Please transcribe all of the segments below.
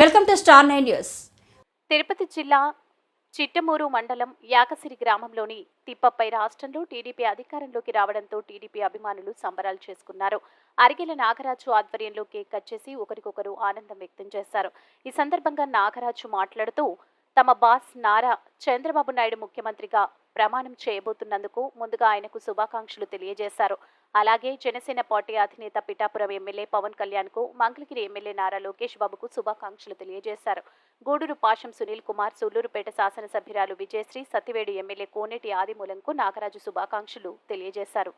Welcome to star nine news. Tirupati జిల్లా చిట్టమూరు మండలం యాకసిరి గ్రామంలోని తిప్పపై రాష్ట్రంలో టీడీపీ అధికారంలోకి రావడంతో టీడీపీ అభిమానులు సంబరాలు చేసుకున్నారు. అరిగెల నాగరాజు ఆధ్వర్యంలో కేక్ కట్ చేసి ఒకరికొకరు ఆనందం వ్యక్తం చేశారు. ఈ సందర్భంగా నాగరాజు మాట్లాడుతూ తమ బాస్ నారా చంద్రబాబు నాయుడు ముఖ్యమంత్రిగా ప్రమాణం చేయబోతున్నందుకు ముందుగా ఆయనకు శుభాకాంక్షలు తెలియజేశారు అలాగే జనసేన పార్టీ అధినేత పిఠాపురం ఎమ్మెల్యే పవన్ కళ్యాణ్కు మంగళగిరి ఎమ్మెల్యే నారా లోకేష్ బాబుకు శుభాకాంక్షలు తెలియజేశారు గూడూరు పాషం సునీల్ కుమార్ సూళ్ళూరుపేట శాసనసభ్యురాలు విజయశ్రీ సతివేడు ఎమ్మెల్యే కోనేటి ఆదిమూలంకు నాగరాజు శుభాకాంక్షలు తెలియజేశారు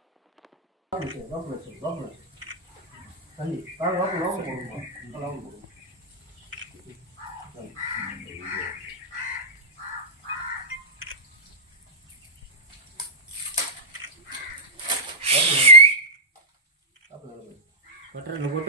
कटर नको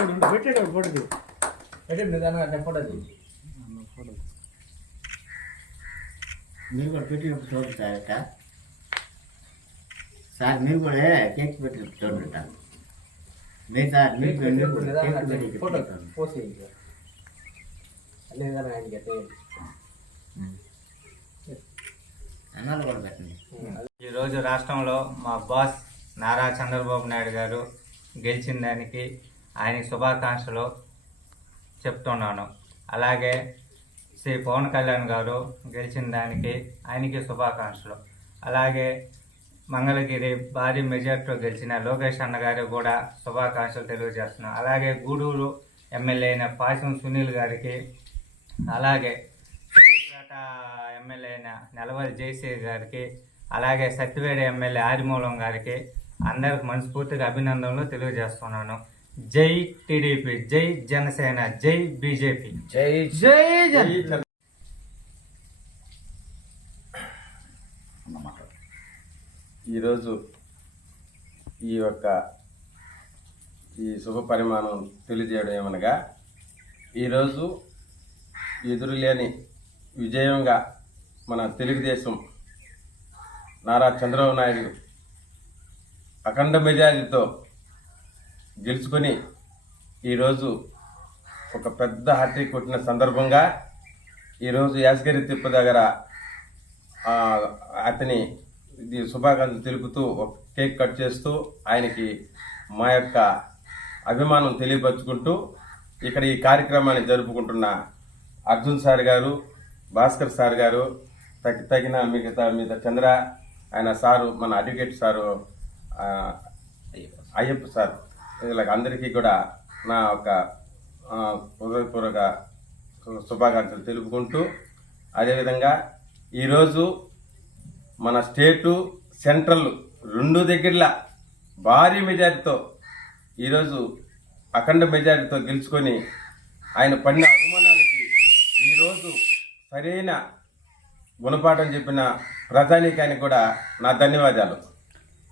పెట్టేటప్పుడు పెట్టేటప్పుడు ఫోటో. మీరు కూడా పెట్టి చూడండి సార్ ఇట్ట సార్ మీరు కూడా కేక్ పెట్టి చూడండి మీరు సార్ మీరు కూడా- మీరు కేక్ పెట్టి ఫోటో చూడండి. పోస్ట్ చేయండి సార్. అన్నీ విధానం ఆయనకి ఎట్ట చేయాలి. అన్నాలు కూడా పెట్టండి ఈరోజు రాష్ట్రంలో మా బాస్ నారా చంద్రబాబు నాయుడు గారు గెలిచిన దానికి ఆయనకి శుభాకాంక్షలు చెప్తున్నాను. అలాగే శ్రీ పవన్ కళ్యాణ్ గారు గెలిచిన దానికి ఆయనకి శుభాకాంక్షలు. అలాగే మంగళగిరి భారీ మెజార్టీలో గెలిచిన లోకేష్ అన్న గారు కూడా శుభాకాంక్షలు తెలియజేస్తున్నాను. అలాగే గూడూరు ఎమ్మెల్యే అయిన పాసం సునీల్ గారికి అలాగే సూర్యాపేట ఎమ్మెల్యే అయిన నెలవరి జయశ్రీ గారికి అలాగే సత్యవేడ ఎమ్మెల్యే ఆదిమూలం గారికి అందరికి మనస్ఫూర్తిగా అభినందనలు తెలియజేస్తున్నాను. జై టీడీపీ జై జనసేన జై బీజేపీ. ఈరోజు ఈ యొక్క ఈ శుభ పరిమాణం తెలియజేయడం ఏమనగా ఈరోజు ఎదురులేని విజయంగా మన తెలుగుదేశం నారా చంద్రబాబు నాయుడు అఖండ మెజారిటీతో గెలుచుకొని ఈరోజు ఒక పెద్ద హత్య కొట్టిన సందర్భంగా ఈరోజు యాసగిరి తిప్ప దగ్గర అతని ఇది శుభాకాంక్షలు తెలుపుతూ ఒక కేక్ కట్ చేస్తూ ఆయనకి మా యొక్క అభిమానం తెలియపరుచుకుంటూ ఇక్కడ ఈ కార్యక్రమాన్ని జరుపుకుంటున్న అర్జున్ సార్ గారు భాస్కర్ సార్ గారు తగి తగిన మిగతా మీద చంద్ర ఆయన సారు మన అడ్వకేట్ సారు అయ్యప్ప సార్. వీళ్ళకి అందరికీ కూడా నా ఒక హృదయపూర్వక శుభాకాంక్షలు తెలుపుకుంటూ అదేవిధంగా ఈరోజు మన స్టేటు సెంట్రల్ రెండు దగ్గరలా భారీ మెజారిటీతో ఈరోజు అఖండ మెజారిటీతో గెలుచుకొని ఆయన పడిన అవమానాలకి ఈరోజు సరైన గుణపాఠం చెప్పిన ప్రజానీకానికి కూడా నా ధన్యవాదాలు.